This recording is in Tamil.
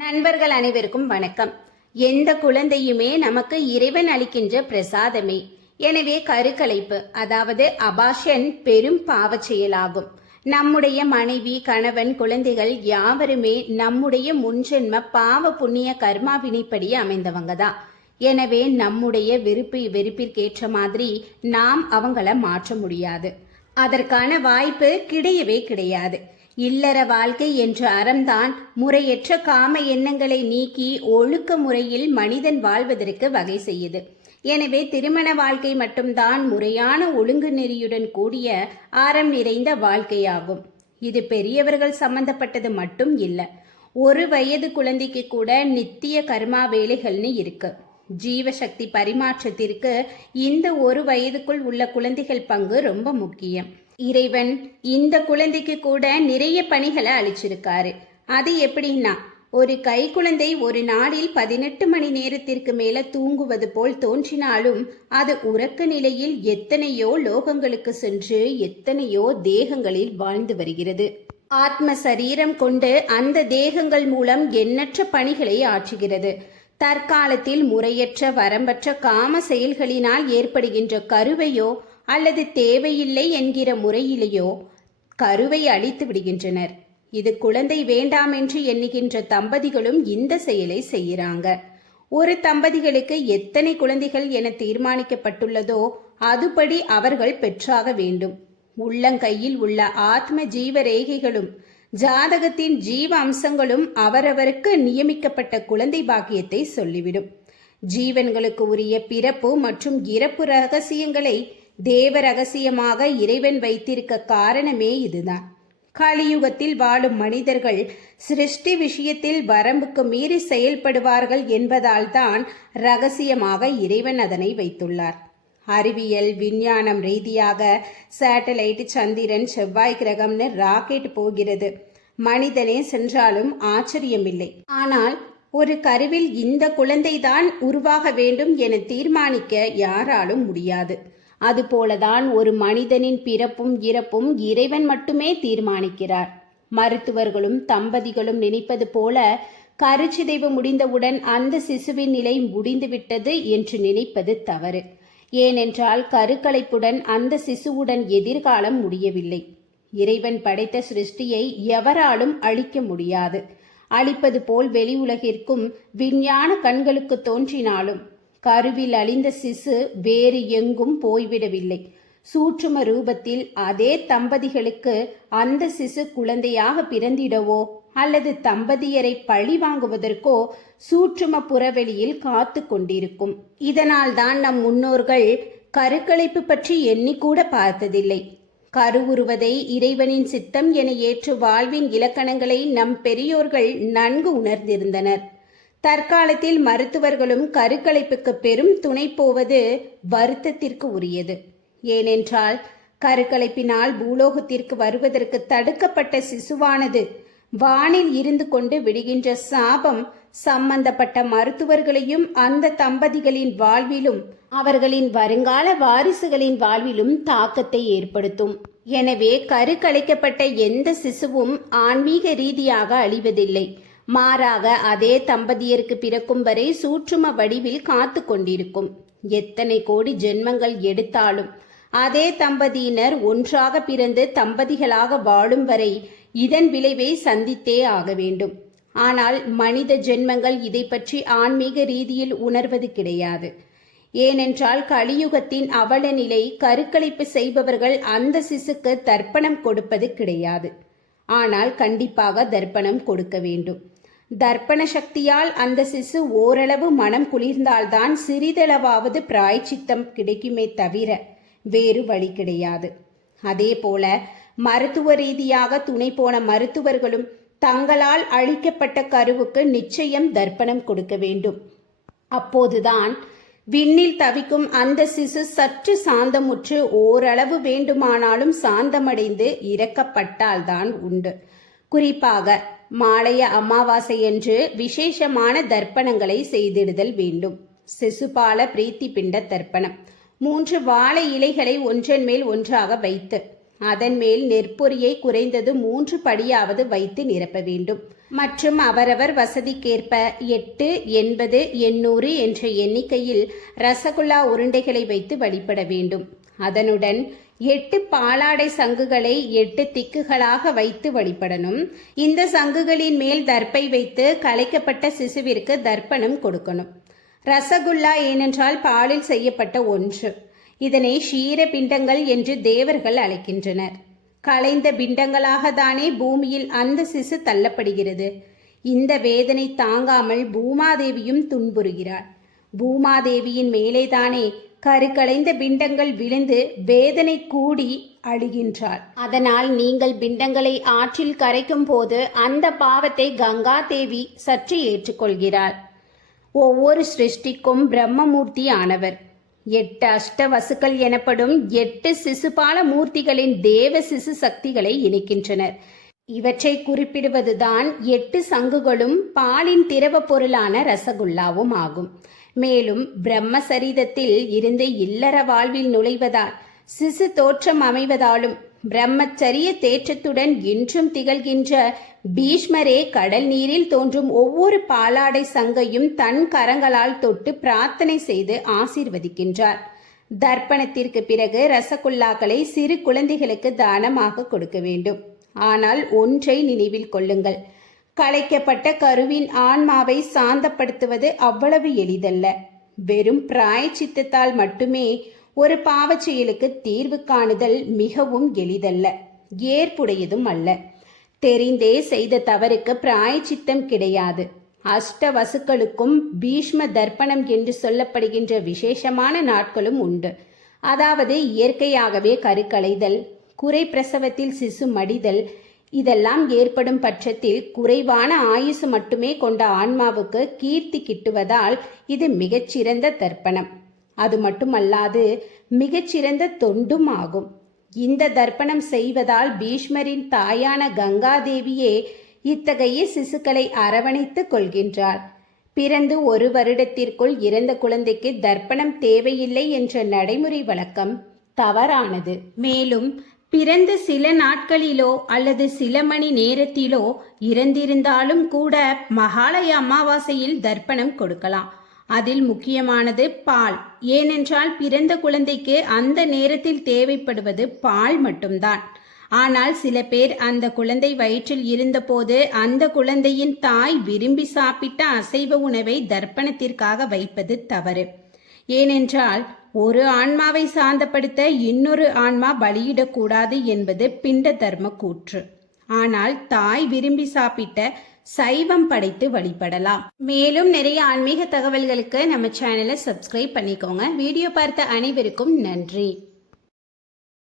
நண்பர்கள் அனைவருக்கும் வணக்கம். எந்த குழந்தையுமே நமக்கு இறைவன் அளிக்கின்ற பிரசாதமே. எனவே கருக்கலைப்பு அதாவது அபாஷன் பெரும் பாவச் செயலாகும் நம்முடைய மனைவி கணவன் குழந்தைகள் யாவருமே நம்முடைய முன்ஜென்ம பாவ புண்ணிய கர்மாவினைப்படி அமைந்தவங்க தான். எனவே நம்முடைய விருப்பு வெறுப்பிற்கேற்ற மாதிரி நாம் அவங்கள மாற்ற முடியாது. அதற்கான வாய்ப்பு கிடையவே கிடையாது. இல்லற வாழ்க்கை என்ற அறம்தான். முறையற்ற காம எண்ணங்களை நீக்கி ஒழுக்க முறையில் மனிதன் வாழ்வதற்கு வகை செய்யுது. எனவே திருமண வாழ்க்கை மட்டும்தான் முறையான ஒழுங்கு நெறியுடன் கூடிய அறம் நிறைந்த வாழ்க்கையாகும். இது பெரியவர்கள் சம்பந்தப்பட்டது மட்டும் இல்லை. ஒரு வயது குழந்தைக்கு கூட நித்திய கர்மா வேலைகள்னு இருக்குது ஜீவசக்தி பரிமாற்றத்திற்கு இந்த ஒரு வயதுக்குள் உள்ள குழந்தைகள் பங்கு ரொம்ப முக்கியம். இறைவன் இந்த குழந்தைக்கு கூட நிறைய பணிகளை அளிச்சிருக்காரு. அது எப்படின்னா ஒரு கை குழந்தை ஒரு நாளில் பதினெட்டு மணி நேரத்திற்கு மேல தூங்குவது போல் தோன்றினாலும் அது உறக்க நிலையில் எத்தனையோ லோகங்களுக்கு சென்று எத்தனையோ தேகங்களில் வாழ்ந்து வருகிறது. ஆத்ம சரீரம் கொண்டு அந்த தேகங்கள் மூலம் எண்ணற்ற பணிகளை ஆற்றுகிறது. தற்காலத்தில் முறையற்ற வரம்பற்ற காம செயல்களினால் ஏற்படுகின்ற கருவையோ அல்லது தேவையில்லை என்கிற முறையிலேயோ கருவை அழித்து விடுகின்றனர். இது குழந்தை வேண்டாம் என்று எண்ணுகின்ற தம்பதிகளும் இந்த செயலை செய்கிறாங்க. ஒரு தம்பதிகளுக்கு எத்தனை குழந்தைகள் என தீர்மானிக்கப்பட்டுள்ளதோ அதுபடி அவர்கள் பெற்றாக வேண்டும். உள்ளங்கையில் உள்ள ஆத்ம ஜீவ ரேகைகளும் ஜாதகத்தின் ஜீவ அம்சங்களும் அவரவருக்கு நியமிக்கப்பட்ட குழந்தை பாக்கியத்தை சொல்லிவிடும். ஜீவன்களுக்கு உரிய பிறப்பு மற்றும் இறப்பு ரகசியங்களை தேவ ரகசியமாக இறைவன் வைத்திருக்க காரணமே இதுதான். கலியுகத்தில் வாழும் மனிதர்கள் சிருஷ்டி விஷயத்தில் வரம்புக்கு மீறி செயல்படுவார்கள் என்பதால் தான் ரகசியமாக இறைவன் அதனை வைத்துள்ளார். அறிவியல் விஞ்ஞானம் ரீதியாக சேட்டலைட் சந்திரன் செவ்வாய் கிரகம்னு ராக்கெட் போகிறது. மனிதனே சென்றாலும் ஆச்சரியமில்லை. ஆனால் ஒரு கருவில் இந்த குழந்தைதான் உருவாக வேண்டும் என தீர்மானிக்க யாராலும் முடியாது. அதுபோலதான் ஒரு மனிதனின் பிறப்பும் இறப்பும் இறைவன் மட்டுமே தீர்மானிக்கிறார். மருத்துவர்களும் தம்பதிகளும் நினைப்பது போல கருச்சிதைவு முடிந்தவுடன் அந்த சிசுவின் நிலை முடிந்துவிட்டது என்று நினைப்பது தவறு. ஏனென்றால் கருக்கலைப்புடன் அந்த சிசுவுடன் எதிர்காலம் முடியவில்லை. இறைவன் படைத்த சிருஷ்டியை எவராலும் அழிக்க முடியாது. அழிப்பது போல் வெளி உலகிற்கும் விஞ்ஞான கண்களுக்கு தோன்றினாலும் கருவில் அழிந்த சிசு வேறு எங்கும் போய்விடவில்லை. சூற்றும ரூபத்தில் அதே தம்பதிகளுக்கு அந்த சிசு குழந்தையாக பிறந்திடவோ? அல்லது தம்பதியரை பழி வாங்குவதற்கோ சூற்றும புறவெளியில் காத்து கொண்டிருக்கும். இதனால் தான் நம் முன்னோர்கள் கருக்கலைப்பு பற்றி எண்ணிக்கூட பார்த்ததில்லை. கருவுருவதை இறைவனின் சித்தம் என ஏற்று வாழ்வின் இலக்கணங்களை நம் பெரியோர்கள் நன்கு உணர்ந்திருந்தனர். தற்காலத்தில் மருத்துவர்களும் கருக்கலைப்புக்கு பெரும் துணை போவது வருத்தத்திற்கு உரியது. ஏனென்றால் கருக்கலைப்பினால் பூலோகத்திற்கு வருவதற்கு தடுக்கப்பட்ட சிசுவானது வானில் இருந்து கொண்டு விடுகின்ற சாபம் சம்பந்தப்பட்ட மருத்துவர்களையும் அந்த தம்பதிகளின் வாழ்விலும் அவர்களின் வருங்கால வாரிசுகளின் வாழ்விலும் தாக்கத்தை ஏற்படுத்தும். எனவே கருக்கலைக்கப்பட்ட எந்த சிசுவும் ஆன்மீக ரீதியாக அழிவதில்லை. மாறாக அதே தம்பதியருக்கு பிறக்கும் வரை சூற்றும வடிவில் காத்து கொண்டிருக்கும். எத்தனை கோடி ஜென்மங்கள் எடுத்தாலும் அதே தம்பதியினர் ஒன்றாக பிறந்து தம்பதிகளாக வாழும் வரை இதன் விளைவை சந்தித்தே ஆக வேண்டும். ஆனால் மனித ஜென்மங்கள் இதை பற்றி ஆன்மீக ரீதியில் உணர்வது கிடையாது. ஏனென்றால் கலியுகத்தின் அவல நிலை கருக்கலைப்பு செய்பவர்கள் அந்த சிசுக்கு தர்ப்பணம் கொடுப்பது கிடையாது. ஆனால் கண்டிப்பாக தர்ப்பணம் கொடுக்க வேண்டும். தர்ப்பண சக்தியால் அந்த சிசு ஓரளவு மனம் குளிர்ந்தால்தான் சிறிதளவாவது பிராய்ச்சித்தம் கிடைக்குமே தவிர வேறு வழி கிடையாது. அதே போல மருத்துவ ரீதியாக துணை போன மருத்துவர்களும் தங்களால் அழிக்கப்பட்ட கருவுக்கு நிச்சயம் தர்ப்பணம் கொடுக்க வேண்டும். அப்போதுதான் விண்ணில் தவிக்கும் அந்த சிசு சற்று சாந்தமுற்று ஓரளவு வேண்டுமானாலும் சாந்தமடைந்து இறக்கப்பட்டால்தான் உண்டு. குறிப்பாக மாலைய அமாவாசையன்று விசேஷமான தர்ப்பணங்களை செய்திடுதல் வேண்டும். சிசுபால பிரீத்தி பிண்ட தர்ப்பணம். மூன்று வாழை இலைகளை ஒன்றன் மேல் ஒன்றாக வைத்து அதன் மேல் நெற்பொரியை குறைந்தது மூன்று படியாவது வைத்து நிரப்ப வேண்டும். மற்றும் அவரவர் வசதிக்கேற்ப எட்டு எண்பது எண்ணூறு என்ற எண்ணிக்கையில் ரசகுல்லா உருண்டைகளை வைத்து வழிபட வேண்டும். அதனுடன் எட்டு பாலாடை சங்குகளை எட்டு திக்குகளாக வைத்து வழிபடணும். இந்த சங்குகளின் மேல் தர்ப்பை வைத்து கலைக்கப்பட்ட சிசுவிற்கு தர்ப்பணம் கொடுக்கணும். ரசகுல்லா ஏனென்றால் பாலில் செய்யப்பட்ட ஒன்று. இதனை ஷீர பிண்டங்கள் என்று தேவர்கள் அழைக்கின்றனர். களைந்த பிண்டங்களாக தானே பூமியில் அந்த சிசு தள்ளப்படுகிறது. இந்த வேதனை தாங்காமல் பூமாதேவியும் துன்புறுகிறாள். பூமாதேவியின் மேலேதானே கருக்களைந்த பிண்டங்கள் விழுந்து வேதனை கூடி அழுகின்றாள். அதனால் நீங்கள் பிண்டங்களை ஆற்றில் கரைக்கும் போது அந்த பாவத்தை கங்கா தேவி சற்று ஏற்றுக்கொள்கிறாள். ஒவ்வொரு சிருஷ்டிக்கும் பிரம்மமூர்த்தி ஆனவர் எட்டு அஷ்ட வசுக்கள் எனப்படும் எட்டு சிசுபால மூர்த்திகளின் தேவ சிசு சக்திகளை இணைக்கின்றனர். இவற்றை குறிப்பிடுவதுதான் எட்டு சங்குகளும் பாலின் திரவ பொருளான ரசகுல்லாவும் ஆகும். மேலும் பிரம்மசரீதத்தில் இருந்து இல்லற வாழ்வில் நுழைவதால் சிசு தோற்றம் அமைவதாலும் பிரம்மச்சரிய தேற்றத்துடன் இன்றும் திகழ்கின்ற பீஷ்மரே கடல் நீரில் தோன்றும் ஒவ்வொரு பாலாடை சங்கையும் தன் கரங்களால் தொட்டு பிரார்த்தனை செய்து ஆசீர்வதிக்கின்றார். தர்ப்பணத்திற்கு பிறகு ரசகுல்லாக்களை சிறு குழந்தைகளுக்கு தானமாக கொடுக்க வேண்டும். ஆனால் ஒன்றை நினைவில் கொள்ளுங்கள். கலைக்கப்பட்ட கருவின் ஆன்மாவை சாந்தப்படுத்துவது அவ்வளவு எளிதல்ல. வெறும் பிராயச்சித்தத்தால் மட்டுமே ஒரு பாவச் செயலுக்கு தீர்வு காணுதல் மிகவும் எளிதல்ல ஏற்புடையதும் அல்ல. தெரிந்தே செய்த தவறுக்கு பிராயச்சித்தம் கிடையாது. அஷ்ட வசுக்களுக்கும் பீஷ்ம தர்ப்பணம் என்று சொல்லப்படுகின்ற விசேஷமான நாட்களும் உண்டு. அதாவது இயற்கையாகவே கருக்களைதல் குறை பிரசவத்தில் சிசு மடிதல் இதெல்லாம் ஏற்படும் பட்சத்தில் குறைவான ஆயுசு மட்டுமே கொண்ட ஆன்மாவுக்கு கீர்த்தி கிட்டுவதால் இது மிகச்சிறந்த தர்ப்பணம். அது மட்டுமல்லாது மிகச்சிறந்த தொண்டும் ஆகும் இந்த தர்ப்பணம் செய்வதால் பீஷ்மரின் தாயான கங்காதேவியே இத்தகைய சிசுக்களை அரவணைத்துக் கொள்கின்றார் பிறந்து ஒரு வருடத்திற்குள் இறந்த குழந்தைக்கு தர்ப்பணம் தேவையில்லை என்ற நடைமுறை வழக்கம் தவறானது. மேலும் பிறந்த சில நாட்களிலோ அல்லது சில மணி நேரத்திலோ இறந்திருந்தாலும் கூட மகாலய அமாவாசையில் தர்ப்பணம் கொடுக்கலாம். அதில் முக்கியமானது பால். ஏனென்றால் பிறந்த குழந்தைக்கு அந்த நேரத்தில் தேவைப்படுவது பால் மட்டும்தான். ஆனால் சில பேர் அந்த குழந்தை வயிற்றில் இருந்தபோது அந்த குழந்தையின் தாய் விரும்பி சாப்பிட்ட அசைவ உணவை தர்ப்பணத்திற்காக வைப்பது தவறு. ஏனென்றால் ஒரு ஆன்மாவை சாந்தப்படுத்த இன்னொரு ஆன்மா பலியிடக்கூடாது என்பது பிண்ட தர்ம கூற்று. ஆனால் தாய் விரும்பி சாப்பிட்ட சைவம் படைத்து வழிபடலாம். மேலும் நிறைய ஆன்மீக தகவல்களுக்கு நம்ம சேனலை சப்ஸ்கிரைப் பண்ணிக்கோங்க. வீடியோ பார்த்த அனைவருக்கும் நன்றி.